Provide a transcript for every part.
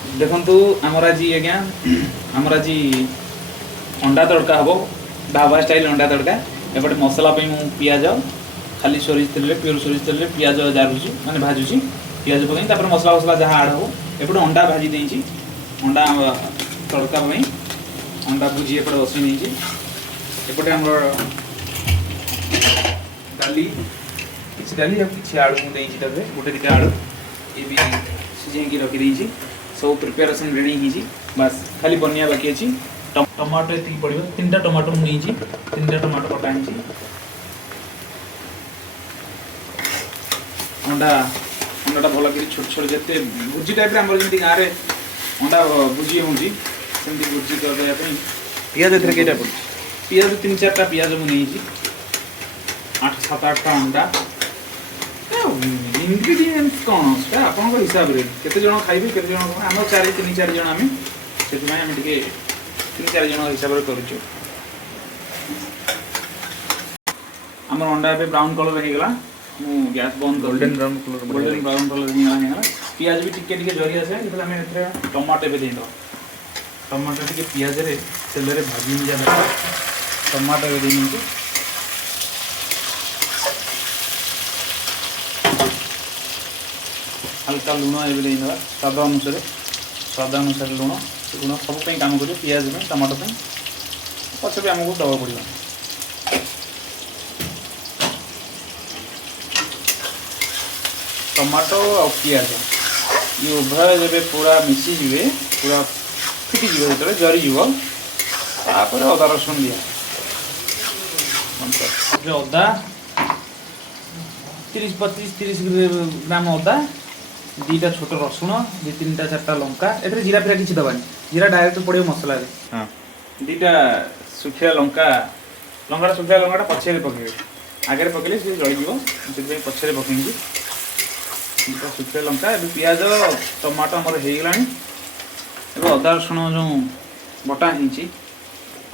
देखु आमर आज आज्ञा आमर आज अंडा तड़का हम ढाबा स्टाइल अंडा तड़का एपटे मसला पियाज खाली सोरिष तेल प्योर सोरिष तेल पियाज जारुची माने भाजुची पियाज पकई मसला मसला जहाँ आड हो एपटे अंडा भाजी देची अंडा तड़का अंडा भुजी एपटे बसई देची एपटे आमर डाली किसी डाली किसी आलू मुझे गोटे दुटा आलू ये भी सीझे रखी सब प्रिपेरेसन रेडी ही बस खाली बनिया बाकी अच्छी टमाटो ये पड़ो 3टा टमाटो मुझे 3टा टमाटो कटा अंडा अंडाटा भल कर छोट छोट जिते भुजी टाइप आम जमी गाँव में अंडा भुजी होती भुजी करदेप पियाज कईटा पड़े पियाज 3-4टा पियाज मुझे 8-7-8टा अंडा इनग्रेडिएंट्स कौन से आप हिसाब से केते जन खाइबे केते जन आम 3-4 जन आम से 3-4 जन हिसाब से करूँ आम अंडा ए ब्राउन कलर हो गला मु गैस बंद गोल्डन ब्राउन कलर हो पियाज भी टिके टिके जरी आसे जेतले आम एथरे टमाटो ए देइदो टमाटो टिके पियाज रे तेल रे भाजी जा टमाटो ए देइनी हल्का लुण ये स्वाद अनुसार लुण लुण सब काम कर पियाज में टमाटो पचे भी आमको दवा पड़ो टमाटो और पियाज ये उभय जब पूरा मिसीजे पूरा फिटिज जो जरीज अदा रसुण दिया अदा 30-35-30 ग्राम अदा 2टा छोट रसुण 2-3-4टा लंका ए जीरा फिरा किसी दबानी जीरा डायरेक्ट पड़े मसला हाँ 2टा सुखिया लंका लंका सुखिया लंका पछे पकड़े आगे पकड़े सी जल पछे पकड़ी 2टा सुखिया लंका ए पियाज टमाटो आमर होगला अदा रसुण जो बटा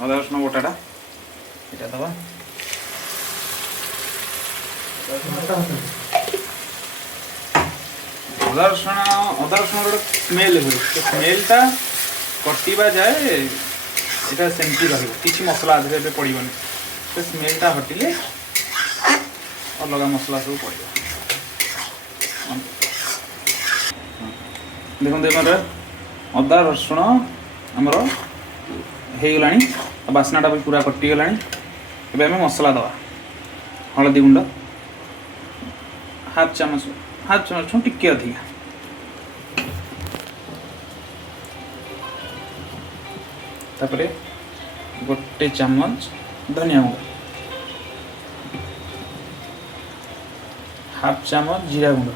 अदा रसुण बटाटा यहाँ दबा अदा रसुण गोटे स्मेल हुए स्मेलटा कटिवा जाए यहाँ सेमती रही मसला अधिक पड़ोनी से स्मेलटा हटिले अलग मसला सब पड़ो देखते अदा रसुण आमर होगला बास्नाटा भी पूरा कटिगला एवं मसला दवा हलदी गुंड हाफ चामच टिके अधिका तापरे गोटे चामच धनिया गुंड हाफ चामच जीरा गुंड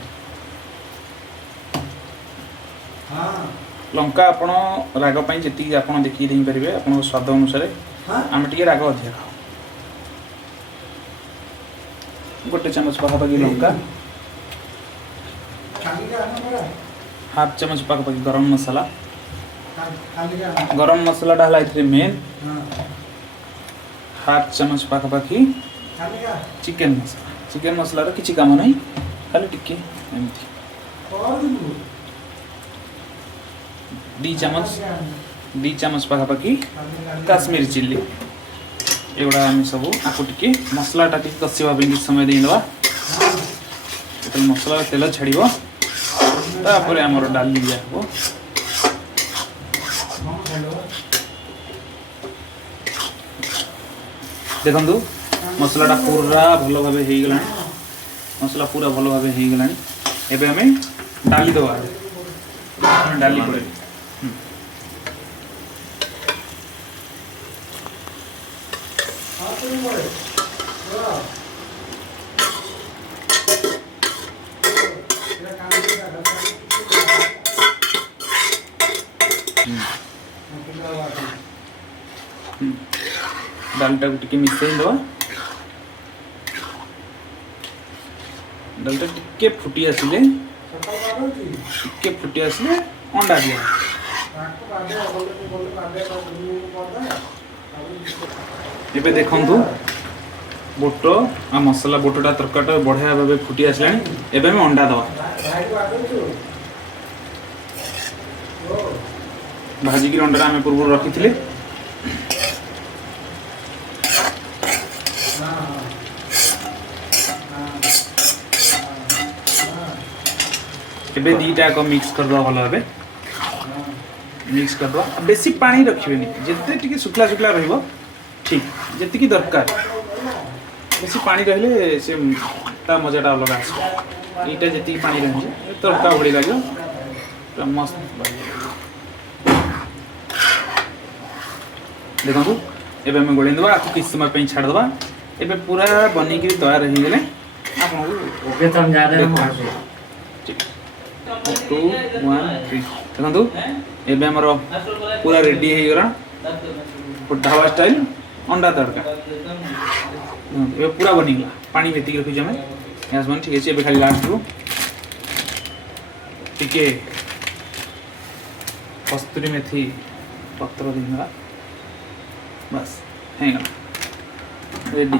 लंका आपण राग जी आप देखिए दे पारे आप स्वाद अनुसार आम टे राग अधिका खाओ गोटे चामच पाखापाखि लंका हाफ चामच पाखापाखि गरम मसला है मेन हाफ चामच पाखापाखि चिकेन मसला किसी काम नहीं खाली टिके एमती 2 चामच पाखापाखि काश्मीर चिल्ली एगुड़ा आम सब आपको टिके मसलाटा टी कषा किसी समय देदेवा जो मसला तेल छाड़ तापर आमर डाली दिया हम देखु मसलाटा पूरा भल भाव होगला मसला पूरा भल भाव होगला एवं आम डाली दवा डाली पड़े डालटा को टिके मिसई दवा डालटा टिके फुटी आसिले अंडा दिया ये देखु बोट आ मसला बोटटा तरकाटा बढ़िया भाव फुटी आसला एवं अंडा दवा भाजिकी अंडा आम पूर्व रखी थे दीटा को मिक्स करदे भल भाव मिक्स करदे बेसी पानी रखिए जिते टी सुखला सुखला रही ठीक जी दरकार बेसी पानी रही से मजाटा अलग आस यहाँ जी पानी रही तड़का भड़ी लगे पूरा मस्त देखो एवं आम गोल देवा किस समय छाड़देवा एवं पूरा बनईक तैयार हो गले आप 2 1 3 देखो एवं आमर पूरा रेडी हो गला ढाबा स्टाइल अंडा तड़का ये पूरा बनीगला पानी भेतिक रखीचे आम गैस बन ठीक है खाली लास्ट रू टिके कस्तूरी मेथी पत्र देगा बस है रेडी।